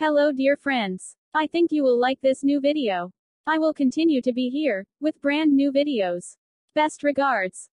Hello dear friends. I think you will like this new video. I will continue to be here, with brand new videos. Best regards.